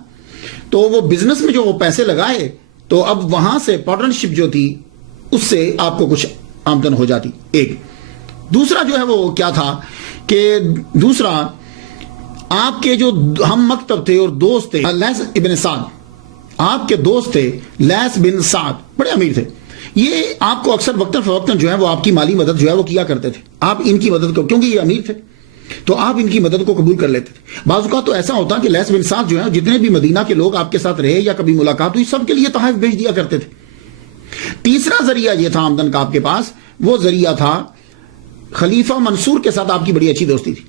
تو وہ بزنس میں جو وہ پیسے لگائے تو اب وہاں سے پارٹنرشپ جو تھی اس سے آپ کو کچھ آمدن ہو جاتی. ایک دوسرا جو ہے وہ کیا تھا کہ دوسرا آپ کے جو ہم مکتب تھے اور دوست تھے, لیث ابن سعد, آپ کے دوست تھے لیث بن سعد, بڑے امیر تھے. یہ آپ کو اکثر وقتاً فوقتاً جو ہے وہ آپ کی مالی مدد جو ہے وہ کیا کرتے تھے. آپ ان کی مدد کو, کیونکہ یہ امیر تھے تو آپ ان کی مدد کو قبول کر لیتے تھے. بعض اوقات تو ایسا ہوتا کہ لیث بن سعد جو ہے جتنے بھی مدینہ کے لوگ آپ کے ساتھ رہے یا کبھی ملاقات ہوئی سب کے لیے تحائف بھیج دیا کرتے تھے. تیسرا ذریعہ یہ تھا آمدن کا آپ کے پاس, وہ ذریعہ تھا خلیفہ منصور کے ساتھ آپ کی بڑی اچھی دوستی تھی.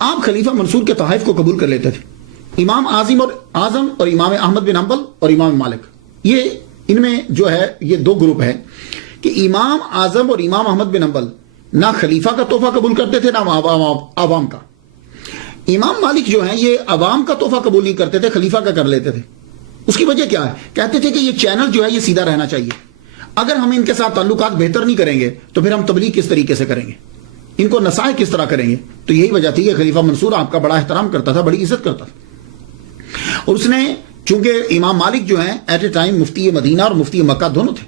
آپ خلیفہ منصور کے تحائف کو قبول کر لیتے تھے. امام اعظم اور امام احمد بن حنبل اور امام مالک, یہ ان میں جو ہے یہ 2 گروپ ہے کہ امام اعظم اور امام احمد بن حنبل نہ خلیفہ کا تحفہ قبول کرتے تھے نہ عوام کا. امام مالک جو ہیں یہ عوام کا تحفہ قبول نہیں کرتے تھے, خلیفہ کا کر لیتے تھے. اس کی وجہ کیا ہے؟ کہتے تھے کہ یہ چینل جو ہے یہ سیدھا رہنا چاہیے. اگر ہم ان کے ساتھ تعلقات بہتر نہیں کریں گے تو پھر ہم تبلیغ کس طریقے سے کریں گے, ان کو نصائح کس طرح کریں گے. تو یہی وجہ تھی کہ خلیفہ منصور آپ کا بڑا احترام کرتا تھا, بڑی عزت کرتا تھا. اور اس نے, چونکہ امام مالک جو ہیں ایٹ اے ٹائم مفتی مدینہ اور مفتی مکہ دونوں تھے,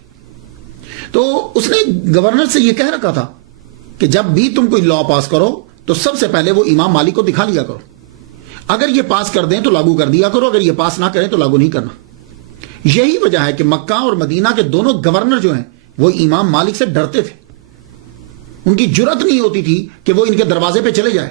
تو اس نے گورنر سے یہ کہہ رکھا تھا کہ جب بھی تم کوئی لا پاس کرو تو سب سے پہلے وہ امام مالک کو دکھا لیا کرو. اگر یہ پاس کر دیں تو لاگو کر دیا کرو, اگر یہ پاس نہ کریں تو لاگو نہیں کرنا. یہی وجہ ہے کہ مکہ اور مدینہ کے دونوں گورنر جو ہیں وہ امام مالک سے ڈرتے تھے. ان کی جرأت نہیں ہوتی تھی کہ وہ ان کے دروازے پہ چلے جائے.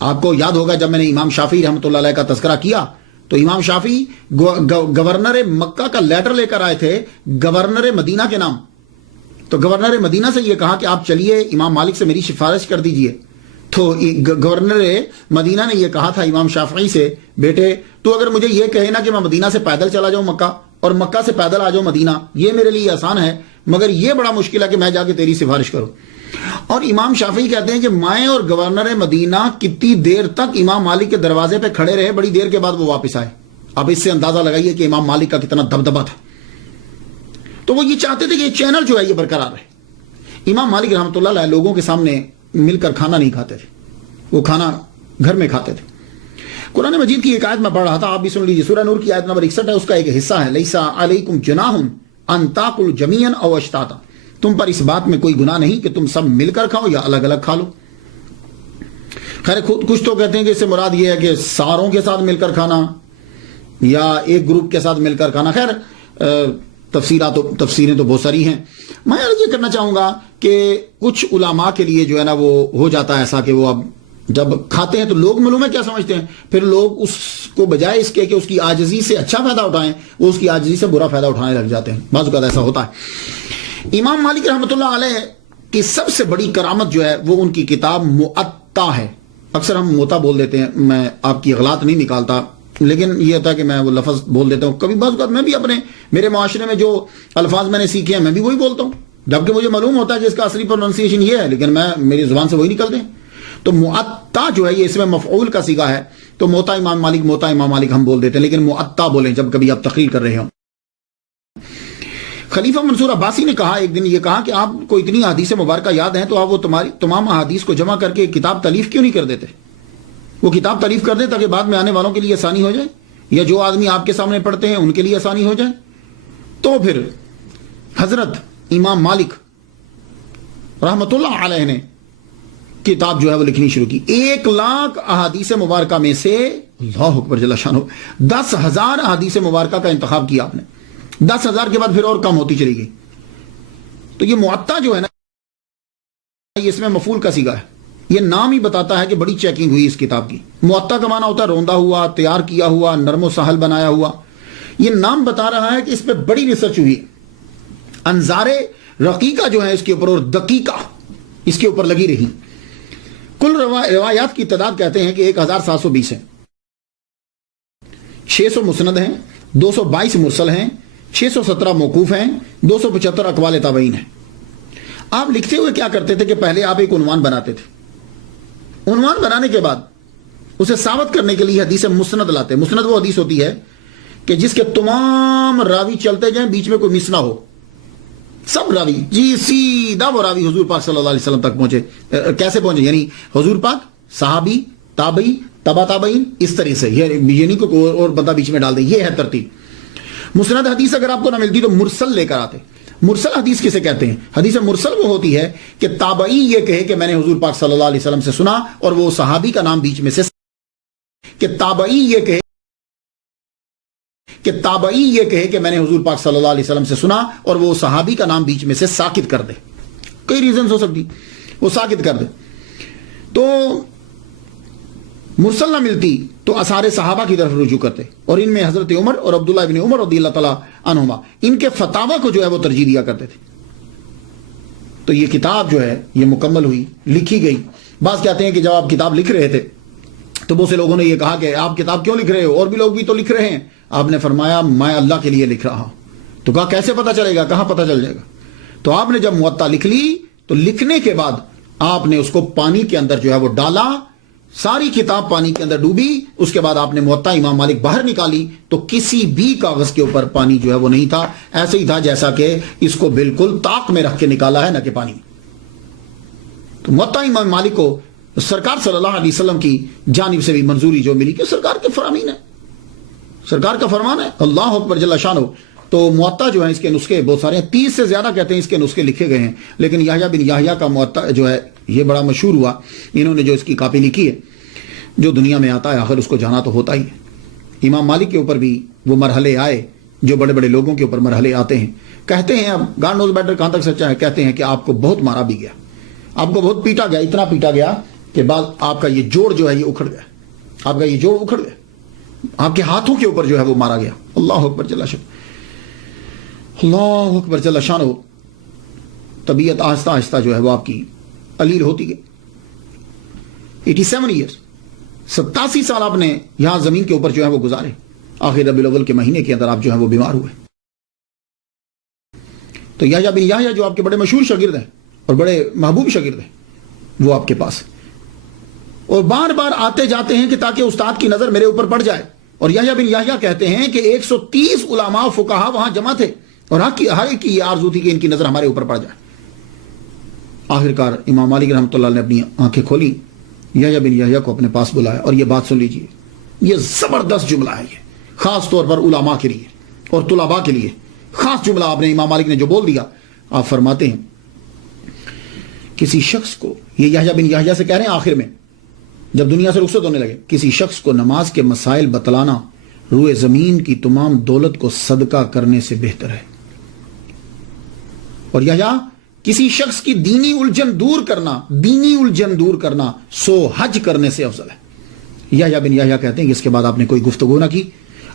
آپ کو یاد ہوگا جب میں نے امام شافعی رحمۃ اللہ علیہ کا تذکرہ کیا تو امام شافعی گورنر مکہ کا لیٹر لے کر آئے تھے گورنر مدینہ کے نام. تو گورنر مدینہ سے یہ کہا کہ آپ چلیے امام مالک سے میری سفارش کر دیجئے. تو گورنر مدینہ نے یہ کہا تھا امام شافعی سے, بیٹے تو اگر مجھے یہ کہے نا کہ میں مدینہ سے پیدل چلا جاؤں مکہ اور مکہ سے پیدل آ جاؤں مدینہ, یہ میرے لیے آسان ہے, مگر یہ بڑا مشکل ہے کہ میں جا کے تیری سفارش کروں. اور امام شافعی کہتے ہیں کہ میں اور گورنر مدینہ کتنی دیر تک امام مالک کے دروازے پہ کھڑے رہے, بڑی دیر کے بعد وہ واپس آئے. اب اس سے اندازہ لگائیے کہ امام مالک کا کتنا دبدبہ تھا. تو وہ یہ چاہتے تھے کہ یہ چینل جو ہے یہ برقرار رہے. امام مالک رحمۃ اللہ علیہ لوگوں کے سامنے مل کر کھانا نہیں کھاتے تھے, وہ کھانا گھر میں کھاتے تھے. قرآن مجید کی ایک آیت میں پڑھ رہا تھا, آپ بھی سن لیجیے. سورہ نور کی آیت نمبر 61 ہے, اس کا ایک حصہ ہے لیسا علیکم جناح ان تاکلوا جمیعا او اشتاتا, تم پر اس بات میں کوئی گناہ نہیں کہ تم سب مل کر کھاؤ یا الگ الگ کھا لو. خیر کچھ تو کہتے ہیں کہ اس سے مراد یہ ہے کہ ساروں کے ساتھ مل کر کھانا یا ایک گروپ کے ساتھ مل کر کھانا. خیر تفسیریں تو بہت ساری ہیں. میں یہ کرنا چاہوں گا کہ کچھ علماء کے لیے جو ہے نا وہ ہو جاتا ہے ایسا کہ وہ اب جب کھاتے ہیں تو لوگ معلوم ہے کیا سمجھتے ہیں؟ پھر لوگ اس کو بجائے اس کے کہ اس کی عاجزی سے اچھا فائدہ اٹھائیں، وہ اس کی عاجزی سے برا فائدہ اٹھانے لگ جاتے ہیں. بعض اوقات ایسا ہوتا ہے. امام مالک رحمۃ اللہ علیہ کی سب سے بڑی کرامت جو ہے وہ ان کی کتاب موطا ہے. اکثر ہم موطا بول دیتے ہیں، میں آپ کی اغلاط نہیں نکالتا، لیکن یہ ہوتا ہے کہ میں وہ لفظ بول دیتا ہوں. کبھی بعض اوقات میں بھی میرے معاشرے میں جو الفاظ میں نے سیکھے ہیں میں بھی وہی بولتا ہوں، جبکہ مجھے معلوم ہوتا ہے کہ اس کا اصلی پروننسیشن یہ ہے، لیکن میری زبان سے وہی نکلتے ہیں. تو موطا جو ہے یہ اس میں مفعول کا صیغہ ہے، تو موطا امام مالک ہم بول دیتے ہیں، لیکن موطا بولیں جب کبھی آپ تقریر کر رہے ہوں. خلیفہ منصور عباسی نے کہا ایک دن، یہ کہا کہ آپ کو اتنی احادیث مبارکہ یاد ہیں تو آپ وہ تمام احادیث کو جمع کر کے ایک کتاب تالیف کیوں نہیں کر دیتے؟ وہ کتاب تالیف کر دیں تاکہ بعد میں آنے والوں کے لیے آسانی ہو جائے، یا جو آدمی آپ کے سامنے پڑھتے ہیں ان کے لیے آسانی ہو جائے. تو پھر حضرت امام مالک رحمۃ اللہ علیہ نے کتاب جو ہے وہ لکھنی شروع کی. 1,00,000 احادیث مبارکہ میں سے اللہ اکبر جل شانہ 10,000 احادیث مبارکہ کا انتخاب کیا آپ نے. 10,000 کے بعد پھر اور کم ہوتی چلی گئی. تو یہ موطا جو ہے نا، یہ اس میں مفعول کا صیغہ ہے. یہ نام ہی بتاتا ہے کہ بڑی چیکنگ ہوئی اس کتاب کی. موطا کا معنی ہوتا ہے روندا ہوا، تیار کیا ہوا، نرم و سہل بنایا ہوا. یہ نام بتا رہا ہے کہ اس پہ بڑی ریسرچ ہوئی. انظار رقیقہ جو ہے اس کے اوپر اور دقیقہ اس کے اوپر لگی رہی. کل روایات کی تعداد کہتے ہیں کہ 1,720 ہیں. 600 مسند ہیں، 222 مرسل ہیں، 617 موقوف ہیں، 275 اقوال تابعین ہیں. آپ لکھتے ہوئے کیا کرتے تھے کہ پہلے آپ ایک عنوان بناتے تھے. عنوان بنانے کے بعد اسے ثابت کرنے کے لیے حدیث مسند لاتے. مسند وہ حدیث ہوتی ہے کہ جس کے تمام راوی چلتے جائیں، بیچ میں کوئی مس نہ ہو. سب راوی سیدھا وہ راوی حضور پاک صلی اللہ علیہ وسلم تک پہنچے. کیسے پہنچے؟ یعنی حضور پاک، صحابی، تابعی، تبع تابعین، اس طرح سے. یہ نہیں کہ کوئی اور بندہ بیچ میں ڈال دے. یہ ہے ترتیب. مسند حدیث اگر آپ کو نہ ملتی تو مرسل لے کر آتے. مرسل حدیث کسے کہتے ہیں؟ حدیث مرسل وہ ہوتی ہے کہ تابعی یہ کہے کہ میں نے حضور پاک صلی اللہ علیہ وسلم سے سنا، اور وہ صحابی کا نام بیچ میں سے کہ تابعی یہ کہے کہ میں نے حضور پاک صلی اللہ علیہ وسلم سے سنا، اور وہ صحابی کا نام بیچ میں سے ساکت کر دے. کئی ریزنز ہو سکتی، وہ ساکت کر دے. تو مرسل نہ ملتی تو اثار صحابہ کی طرف رجوع کرتے، اور ان میں حضرت عمر اور عبداللہ ابن عمر رضی اللہ تعالیٰ عنہما ان کے فتاوی کو جو ہے وہ ترجیح دیا کرتے تھے. تو یہ کتاب جو ہے یہ مکمل ہوئی، لکھی گئی. بعض کہتے ہیں کہ جب آپ کتاب لکھ رہے تھے تو بہت سے لوگوں نے یہ کہا کہ آپ کتاب کیوں لکھ رہے ہو، اور بھی لوگ بھی تو لکھ رہے ہیں. آپ نے فرمایا میں اللہ کے لیے لکھ رہا ہوں. تو کہا کیسے پتہ چلے گا، کہاں پتہ چل جائے گا؟ تو آپ نے جب موطا لکھ لی تو لکھنے کے بعد آپ نے اس کو پانی کے اندر جو ہے وہ ڈالا، ساری کتاب پانی کے اندر ڈوبی. اس کے بعد آپ نے موطا امام مالک باہر نکالی تو کسی بھی کاغذ کے اوپر پانی جو ہے وہ نہیں تھا. ایسے ہی تھا جیسا کہ اس کو بالکل طاق میں رکھ کے نکالا ہے، نہ کہ پانی. تو موطا امام مالک کو سرکار صلی اللہ علیہ وسلم کی جانب سے بھی منظوری جو ملی کہ سرکار کے فرامین ہے، سرکار کا فرمان ہے. اللہ اکبر جل شانہ. تو موطا جو ہے اس کے نسخے بہت سارے ہیں، 30 سے زیادہ کہتے ہیں اس کے نسخے لکھے گئے ہیں. لیکن یحییٰ بن یحییٰ کا موطا جو ہے یہ بڑا مشہور ہوا. انہوں نے جو اس کی کاپی لکھی ہے، جو دنیا میں آتا ہے آخر اس کو جانا تو ہوتا ہی ہے. امام مالک کے اوپر بھی وہ مرحلے آئے جو بڑے بڑے لوگوں کے اوپر مرحلے آتے ہیں. کہتے ہیں، اب گاڈ نوز بیٹر کہاں تک سچا ہے، کہتے ہیں کہ آپ کو بہت مارا بھی گیا، آپ کو بہت پیٹا گیا، اتنا پیٹا گیا کہ بعد آپ کا یہ جوڑ جو ہے یہ اکھڑ گیا، آپ کا یہ جوڑ اکھڑ گیا، آپ کے ہاتھوں کے اوپر جو ہے وہ مارا گیا. اللہ اکبر جل شانہ، اللہ اکبر جل شانہ. طبیعت آہستہ آہستہ جو ہے وہ آپ کی علیل ہوتی گئی. 87 ایئرس، 87 سال آپ نے یہاں زمین کے اوپر جو ہے وہ گزارے. آخر ربیع الاول کے مہینے کے اندر آپ جو ہے وہ بیمار ہوئے. تو یحییٰ بن یحییٰ جو آپ کے بڑے مشہور شاگرد ہیں اور بڑے محبوب شاگرد ہیں، وہ آپ کے پاس اور بار بار آتے جاتے ہیں کہ تاکہ استاد کی نظر میرے اوپر پڑ جائے. اور یحییٰ بن یحییٰ کہتے ہیں کہ 130 علماء فقہا وہاں جمع تھے، اور ہر ایک کی یہ آرزو تھی کہ ان کی نظر ہمارے اوپر پڑ جائے. آخرکار امام مالک رحمۃ اللہ نے اپنی آنکھیں کھولی، یحییٰ بن یحییٰ کو اپنے پاس بلایا، اور یہ بات سن لیجئے، یہ زبردست جملہ ہے، یہ خاص طور پر علماء کے لیے اور طلباء کے لیے خاص جملہ آپ نے امام مالک نے جو بول دیا. آپ فرماتے ہیں کسی شخص کو، یہ یحییٰ بن یحییٰ سے کہہ رہے ہیں آخر میں جب دنیا سے رخصت ہونے لگے، کسی شخص کو نماز کے مسائل بتلانا روئے زمین کی تمام دولت کو صدقہ کرنے سے بہتر ہے. اور یحییٰ کسی شخص کی دینی الجھن دور کرنا سو حج کرنے سے افضل ہے. یحییٰ بن یحییٰ کہتے ہیں کہ اس کے بعد آپ نے کوئی گفتگو نہ کی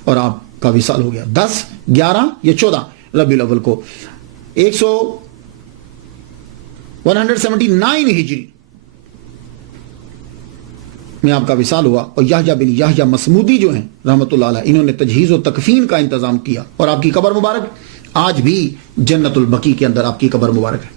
اور آپ کا وصال ہو گیا. 10 11 یا 14 ربیع الاول کو 179 ہجری میں آپ کا وصال ہوا. اور یحییٰ بن یحییٰ مصمودی جو ہیں رحمۃ اللہ علیہ، انہوں نے تجہیز و تکفین کا انتظام کیا، اور آپ کی قبر مبارک آج بھی جنت البقیع کے اندر آپ کی قبر مبارک ہے.